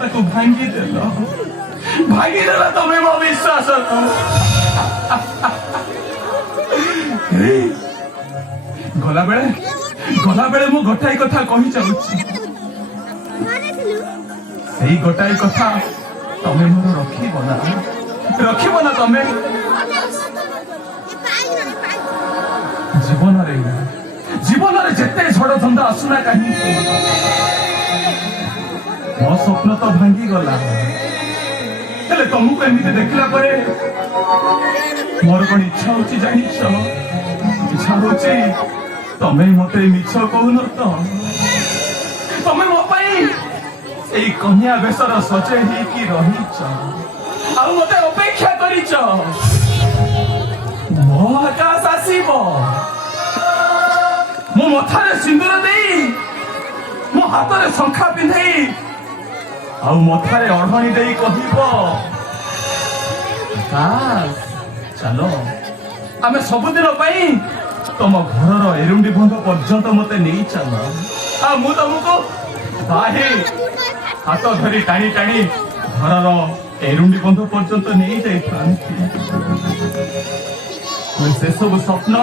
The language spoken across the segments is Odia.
ତାକୁ ଭାଙ୍ଗିଦେଲ ତମେ ମୋ ବିଶ୍ୱାସ। ଗଲାବେଳେ ମୁଁ ଗୋଟାଏ କଥା କହି ଯାଉଛି, ସେଇ ଗୋଟାଏ କଥା ତମେ ମୋର ରଖିବ ନା ତମେ ଜୀବନରେ ଯେତେ ଝଡ଼ ଧନ୍ଦା ଆସୁନା କାହିଁକି ମୋ ସ୍ୱପ୍ନ ତ ଭାଙ୍ଗିଗଲା, ହେଲେ ତମକୁ ଏମିତି ଦେଖିଲା ପରେ ମୋର କଣ ଇଚ୍ଛା ହଉଛି ଜାଣିଛ? ଇଚ୍ଛା ହଉଛି ତମେ ମତେ ମିଛ କହୁନ ତ? ତମେ ମୋ ପାଇଁ ଏଇ କନ୍ୟା ବେଶର ସଜେଇ ହେଇକି ରହିଛ ଆଉ ମତେ ଅପେକ୍ଷା କରିଛ। ମୋ ଆକାଶ ଆସିବ, ମୋ ମଥାରେ ସିନ୍ଦୁର ଦେଇ, ମୋ ହାତରେ ଶଙ୍ଖା ପିନ୍ଧେଇ ଆଉ ମଥାରେ ଅଢଣି ଦେଇ କହିବ, ଚାଲ ଆମେ ସବୁଦିନ ପାଇଁ ତମ ଘରର ଏରୁଣ୍ଡି ବନ୍ଧ ପର୍ଯ୍ୟନ୍ତ ମତେ ନେଇ ଚାଲ, ଆଉ ମୁଁ ତମକୁ ବାହି ହାତ ଧରି ଟାଣି ଟାଣି ଘରର ଏରୁଣ୍ଡି ବନ୍ଧ ପର୍ଯ୍ୟନ୍ତ ନେଇ ଯାଇଥାନ୍ତି। ସେସବୁ ସ୍ୱପ୍ନ,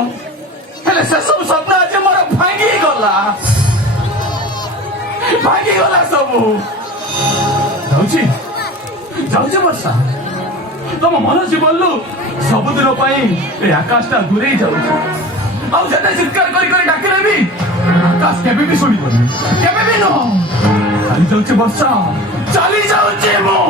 ହେଲେ ସେସବୁ ସ୍ୱପ୍ନ ଆଜି ମୋର ଭାଙ୍ଗିଗଲା ସବୁ। ଯାଉଛି ବର୍ଷା, ତମ ମନ ଜୀବନରୁ ସବୁଦିନ ପାଇଁ ଏ ଆକାଶଟା ଦୂରେଇ ଯାଉଛି, ଆଉ ଯେତେ ଚିତ୍କାର କରି କରି ଡାକିଲେ ବି ଆକାଶ କେବେ ବି ଶୁଣିବନି, କେବେ ବି ନୁହଁ। ଚାଲି ଯାଉଛି ବର୍ଷା, ଚାଲି ଯାଉଛି ମୁଁ।